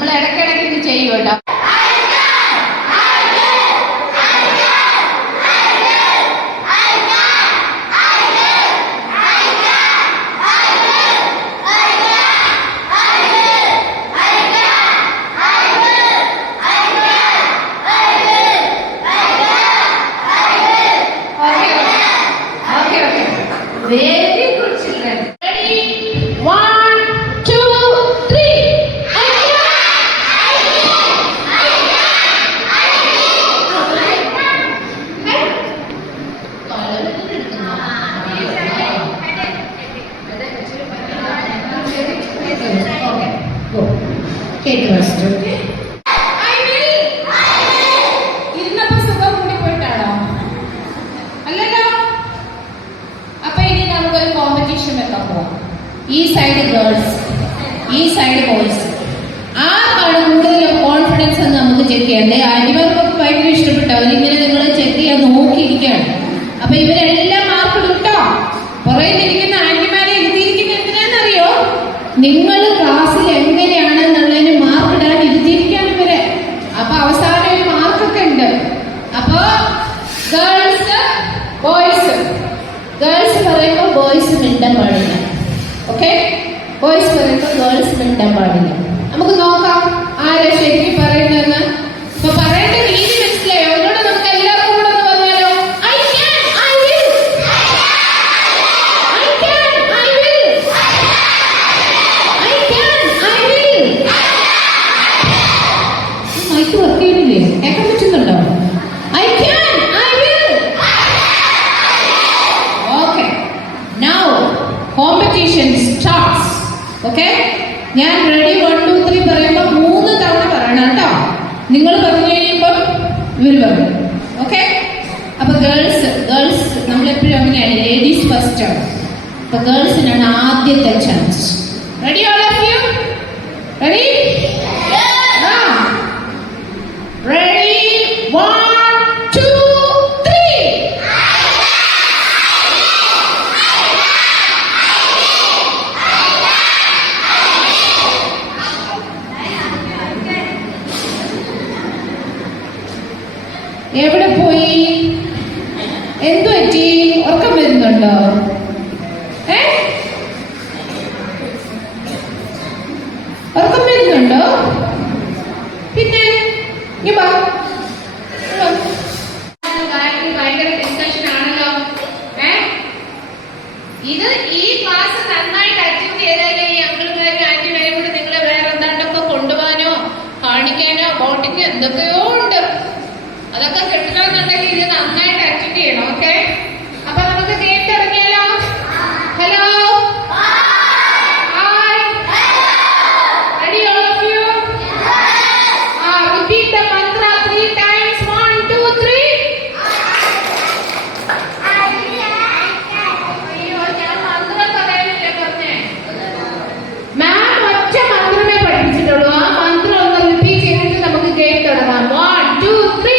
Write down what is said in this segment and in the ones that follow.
നമ്മൾ ഇടയ്ക്കിടയ്ക്ക് ഇത് ചെയ്യും കേട്ടോ. Very good children. Ready? 1, 2, 3. Take rest, okay? Competition വെക്കാൻ പോവാം. ഈ സൈഡ് ഗേൾസ്, ഈ സൈഡ് ബോയ്സ്. ആർക്കാണ് കൂടുതൽ കോൺഫിഡൻസ് എന്ന് നമുക്ക് ചെക്ക് ചെയ്യാം. ആന്റിമാർക്കൊക്കെ ഭയങ്കര ഇഷ്ടപ്പെട്ടു. അവരിങ്ങനെ നിങ്ങൾ ചെക്ക് ചെയ്യാൻ നോക്കിയിരിക്കുകയാണ്. അപ്പൊ ഇവരെല്ലാം മാർക്ക് ഇട്ടോ. പുറയിലിരിക്കുന്ന ആന്റിമാരെ ഇരുത്തിയിരിക്കുന്ന എന്തിനാണെന്നറിയോ? നിങ്ങൾ ക്ലാസ്സിൽ എങ്ങനെയാണെന്നുള്ളതിന് മാർക്ക് ഇടാൻ ഇരുത്തിയിരിക്കാൻ ഇവരെ. അപ്പൊ അവസാനം ഒരു മാർക്കൊക്കെ ഉണ്ട്. അപ്പൊ ഗേൾസ്, ബോയ്സ്. ഗേൾസ് പറയുമ്പോൾ ബോയ്സ് മിണ്ടാൻ പാടില്ല. ഓക്കെ? ബോയ്സ് പറയുമ്പോൾ ഗേൾസ് മിണ്ടാൻ പാടില്ല. നമുക്ക് നോക്കാം ആരാ ശരിക്കും പറയുന്നതെന്ന്. ഇപ്പൊ പറയേണ്ട രീതി മനസ്സിലായോ? അവരോട് നമുക്ക് എല്ലാവർക്കും കൂടെ ഒന്ന് പറഞ്ഞാലോ? I can, I will. I can, I will. I can, I will. Mic work ചെയ്യുന്നില്ലേ? കേൾക്കാൻ പറ്റുന്നുണ്ടോ? I can, I will. Now, competition starts. Okay? ഞാൻ ready 1, 2, 3 പറയുമ്പോൾ 3 തവണ പറയണം കേട്ടോ. നിങ്ങൾ പറഞ്ഞു കഴിയുമ്പോൾ ഇവർ പറയും. ഓക്കെ? അപ്പൊ ഗേൾസ് നമ്മളെപ്പോഴും അങ്ങനെയാണ്, ലേഡീസ് ഫസ്റ്റ് ആണ്. അപ്പൊ ഗേൾസിനാണ് ആദ്യത്തെ chance. Ready all of you? Ready? Ready? 1, 2, 3. എവിടെ പോയി? എന്തു പറ്റി? ഉറക്കം വരുന്നുണ്ടോ? ഉറക്കം വരുന്നുണ്ടോ? പിന്നെ ഭയങ്കര ഡിസ്കഷൻ ആണല്ലോ. ഇത് ഈ ക്ലാസ് നന്നായിട്ട് അറ്റൻഡ് ചെയ്താലേ ഈ അങ്കിളുമാരും ആന്റിമാരും കൂടെ നിങ്ങളെ വേറെ എന്താണ്ടൊക്കെ കൊണ്ടുപോകാനോ കാണിക്കാനോ ബോട്ടിങ് എന്തൊക്കെയോ ഉണ്ട്. അതൊക്കെ കിട്ടണമെന്നുണ്ടെങ്കിൽ ഇത് നന്നായിട്ട് അറ്റൻഡ് ചെയ്യണം. ഓക്കെ? അപ്പൊ നമുക്ക് ഗെയിം തുടങ്ങിയാലോ? Hello, hi, ready all of you? Repeat the mantra 3 times. 1, 2, 3. അയ്യോ, ഞാൻ മന്ത്രം പറയാനില്ലേ പറഞ്ഞേ. മാം ഒറ്റ മന്ത്രമേ പഠിപ്പിച്ചിട്ടുള്ളൂ. ആ മന്ത്രം ഒന്ന് റിപ്പീറ്റ് ചെയ്തിട്ട് നമുക്ക് ഗെയിം തുടങ്ങാം. 1, 2, 3.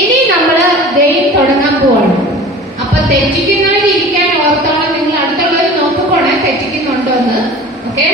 ഇനി നമ്മള് ഗെയിം തുടങ്ങാൻ പോവാണ്. അപ്പൊ തെറ്റിക്കുന്നവരിക്കാൻ ഓർത്തോളം നിങ്ങൾ അടുത്തുള്ളവർ നോക്കിക്കോണേ തെറ്റിക്കുന്നുണ്ടോ എന്ന്. ഓക്കെ?